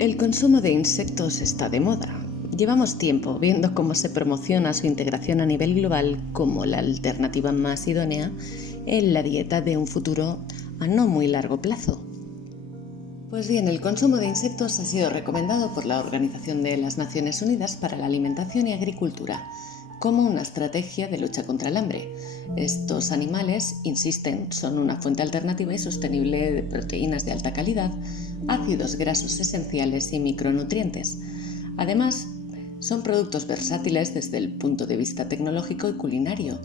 El consumo de insectos está de moda. Llevamos tiempo viendo cómo se promociona su integración a nivel global como la alternativa más idónea en la dieta de un futuro a no muy largo plazo. Pues bien, el consumo de insectos ha sido recomendado por la Organización de las Naciones Unidas para la Alimentación y Agricultura como una estrategia de lucha contra el hambre. Estos animales, insisten, son una fuente alternativa y sostenible de proteínas de alta calidad, ácidos grasos esenciales y micronutrientes. Además, son productos versátiles desde el punto de vista tecnológico y culinario,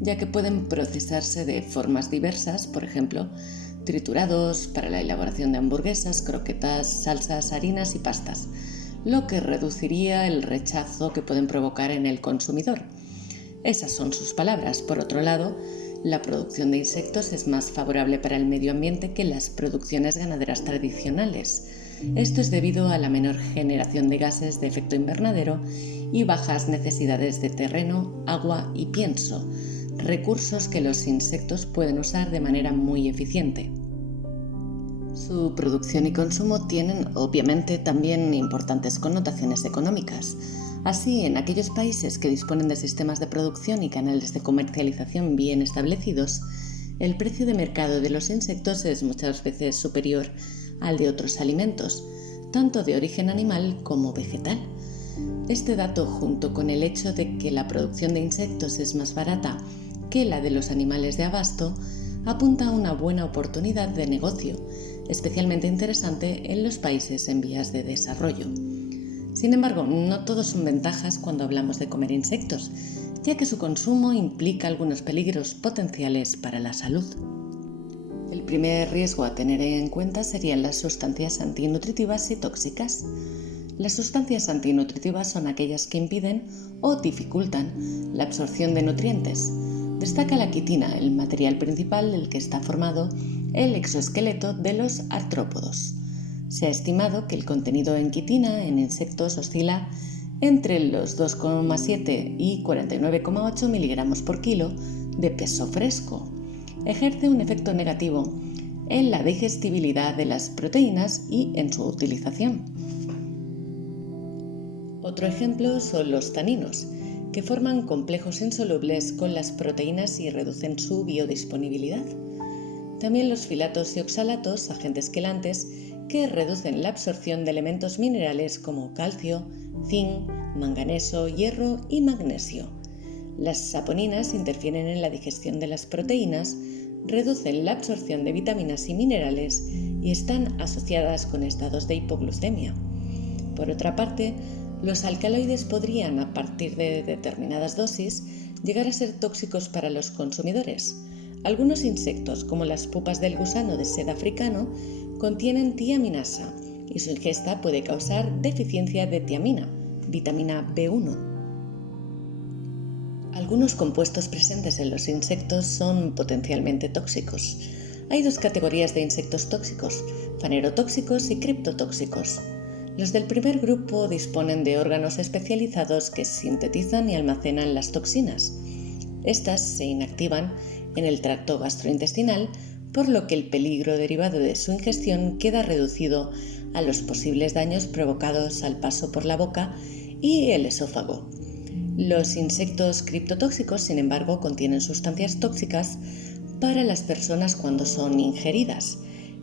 ya que pueden procesarse de formas diversas, por ejemplo, triturados para la elaboración de hamburguesas, croquetas, salsas, harinas y pastas, lo que reduciría el rechazo que pueden provocar en el consumidor. Esas son sus palabras. Por otro lado, la producción de insectos es más favorable para el medio ambiente que las producciones ganaderas tradicionales. Esto es debido a la menor generación de gases de efecto invernadero y bajas necesidades de terreno, agua y pienso, recursos que los insectos pueden usar de manera muy eficiente. Su producción y consumo tienen, obviamente, también importantes connotaciones económicas. Así, en aquellos países que disponen de sistemas de producción y canales de comercialización bien establecidos, el precio de mercado de los insectos es muchas veces superior al de otros alimentos, tanto de origen animal como vegetal. Este dato, junto con el hecho de que la producción de insectos es más barata que la de los animales de abasto, apunta a una buena oportunidad de negocio, especialmente interesante en los países en vías de desarrollo. Sin embargo, no todo son ventajas cuando hablamos de comer insectos, ya que su consumo implica algunos peligros potenciales para la salud. El primer riesgo a tener en cuenta serían las sustancias antinutritivas y tóxicas. Las sustancias antinutritivas son aquellas que impiden o dificultan la absorción de nutrientes. Destaca la quitina, el material principal del que está formado el exoesqueleto de los artrópodos. Se ha estimado que el contenido en quitina en insectos oscila entre los 2,7 y 49,8 miligramos por kilo de peso fresco. Ejerce un efecto negativo en la digestibilidad de las proteínas y en su utilización. Otro ejemplo son los taninos, que forman complejos insolubles con las proteínas y reducen su biodisponibilidad. También los filatos y oxalatos, agentes quelantes, que reducen la absorción de elementos minerales como calcio, zinc, manganeso, hierro y magnesio. Las saponinas interfieren en la digestión de las proteínas, reducen la absorción de vitaminas y minerales y están asociadas con estados de hipoglucemia. Por otra parte, los alcaloides podrían, a partir de determinadas dosis, llegar a ser tóxicos para los consumidores. Algunos insectos, como las pupas del gusano de seda africano, contienen tiaminasa y su ingesta puede causar deficiencia de tiamina, vitamina B1. Algunos compuestos presentes en los insectos son potencialmente tóxicos. Hay dos categorías de insectos tóxicos, fanerotóxicos y criptotóxicos. Los del primer grupo disponen de órganos especializados que sintetizan y almacenan las toxinas. Estas se inactivan en el tracto gastrointestinal, por lo que el peligro derivado de su ingestión queda reducido a los posibles daños provocados al paso por la boca y el esófago. Los insectos criptotóxicos, sin embargo, contienen sustancias tóxicas para las personas cuando son ingeridas.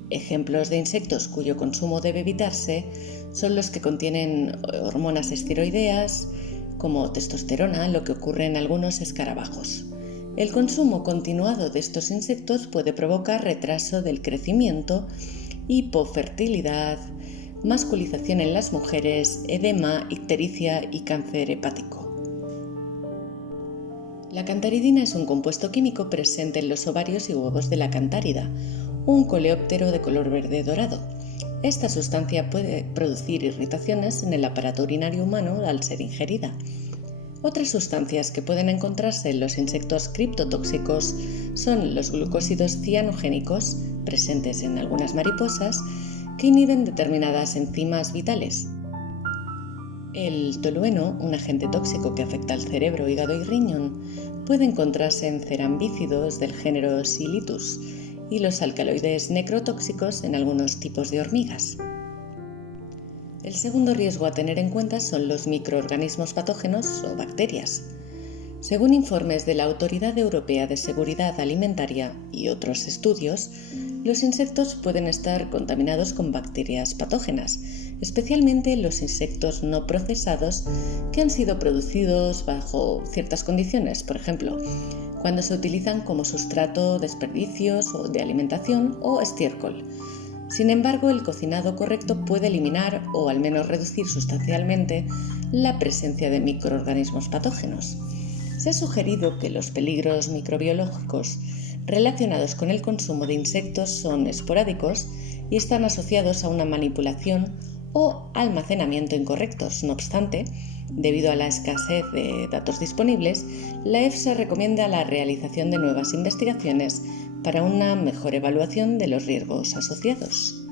Ejemplos de insectos cuyo consumo debe evitarse son los que contienen hormonas esteroideas, como testosterona, lo que ocurre en algunos escarabajos. El consumo continuado de estos insectos puede provocar retraso del crecimiento, hipofertilidad, masculización en las mujeres, edema, ictericia y cáncer hepático. La cantaridina es un compuesto químico presente en los ovarios y huevos de la cantárida, un coleóptero de color verde dorado. Esta sustancia puede producir irritaciones en el aparato urinario humano al ser ingerida. Otras sustancias que pueden encontrarse en los insectos criptotóxicos son los glucósidos cianogénicos, presentes en algunas mariposas, que inhiben determinadas enzimas vitales. El tolueno, un agente tóxico que afecta al cerebro, hígado y riñón, puede encontrarse en cerambícidos del género Psilytus y los alcaloides necrotóxicos en algunos tipos de hormigas. El segundo riesgo a tener en cuenta son los microorganismos patógenos o bacterias. Según informes de la Autoridad Europea de Seguridad Alimentaria y otros estudios, los insectos pueden estar contaminados con bacterias patógenas, especialmente los insectos no procesados que han sido producidos bajo ciertas condiciones, por ejemplo, cuando se utilizan como sustrato, desperdicios o de alimentación o estiércol. Sin embargo, el cocinado correcto puede eliminar o al menos reducir sustancialmente la presencia de microorganismos patógenos. Se ha sugerido que los peligros microbiológicos relacionados con el consumo de insectos son esporádicos y están asociados a una manipulación o almacenamiento incorrectos. No obstante, debido a la escasez de datos disponibles, la EFSA recomienda la realización de nuevas investigaciones para una mejor evaluación de los riesgos asociados.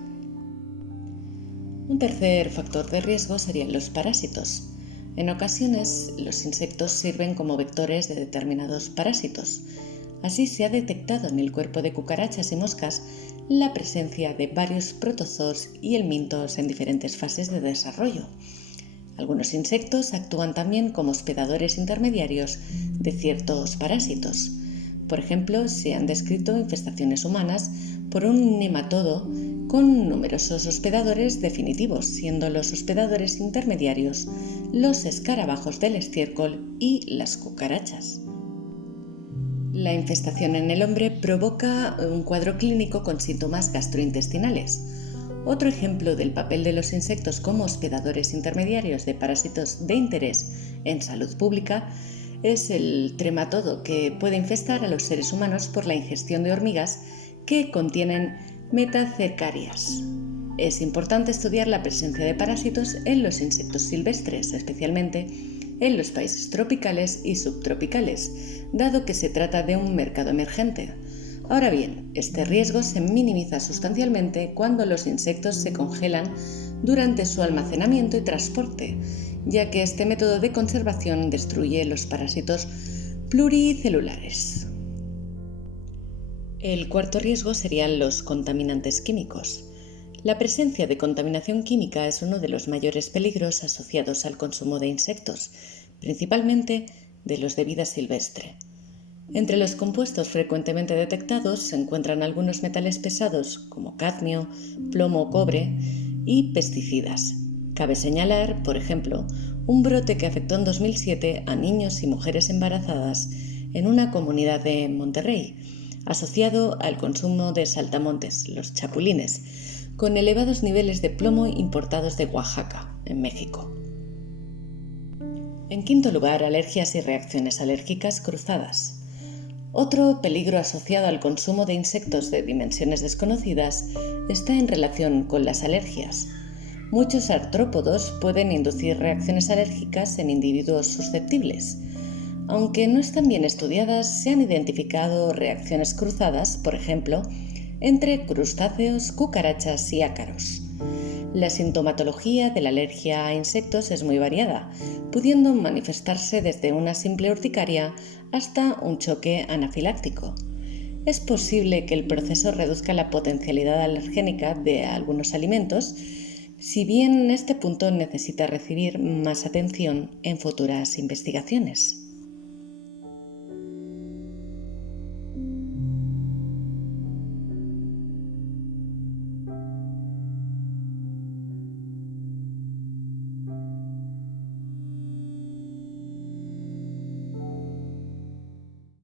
Un tercer factor de riesgo serían los parásitos. En ocasiones, los insectos sirven como vectores de determinados parásitos. Así se ha detectado en el cuerpo de cucarachas y moscas la presencia de varios protozoos y helmintos en diferentes fases de desarrollo. Algunos insectos actúan también como hospedadores intermediarios de ciertos parásitos. Por ejemplo, se han descrito infestaciones humanas por un nematodo con numerosos hospedadores definitivos, siendo los hospedadores intermediarios los escarabajos del estiércol y las cucarachas. La infestación en el hombre provoca un cuadro clínico con síntomas gastrointestinales. Otro ejemplo del papel de los insectos como hospedadores intermediarios de parásitos de interés en salud pública es el trematodo, que puede infestar a los seres humanos por la ingestión de hormigas que contienen metacercarias. Es importante estudiar la presencia de parásitos en los insectos silvestres, especialmente en los países tropicales y subtropicales, dado que se trata de un mercado emergente. Ahora bien, este riesgo se minimiza sustancialmente cuando los insectos se congelan durante su almacenamiento y transporte, ya que este método de conservación destruye los parásitos pluricelulares. El cuarto riesgo serían los contaminantes químicos. La presencia de contaminación química es uno de los mayores peligros asociados al consumo de insectos, principalmente de los de vida silvestre. Entre los compuestos frecuentemente detectados se encuentran algunos metales pesados como cadmio, plomo o cobre y pesticidas. Cabe señalar, por ejemplo, un brote que afectó en 2007 a niños y mujeres embarazadas en una comunidad de Monterrey, asociado al consumo de saltamontes, los chapulines, con elevados niveles de plomo importados de Oaxaca, en México. En quinto lugar, alergias y reacciones alérgicas cruzadas. Otro peligro asociado al consumo de insectos de dimensiones desconocidas está en relación con las alergias. Muchos artrópodos pueden inducir reacciones alérgicas en individuos susceptibles. Aunque no están bien estudiadas, se han identificado reacciones cruzadas, por ejemplo, entre crustáceos, cucarachas y ácaros. La sintomatología de la alergia a insectos es muy variada, pudiendo manifestarse desde una simple urticaria hasta un choque anafiláctico. Es posible que el proceso reduzca la potencialidad alergénica de algunos alimentos, si bien este punto necesita recibir más atención en futuras investigaciones.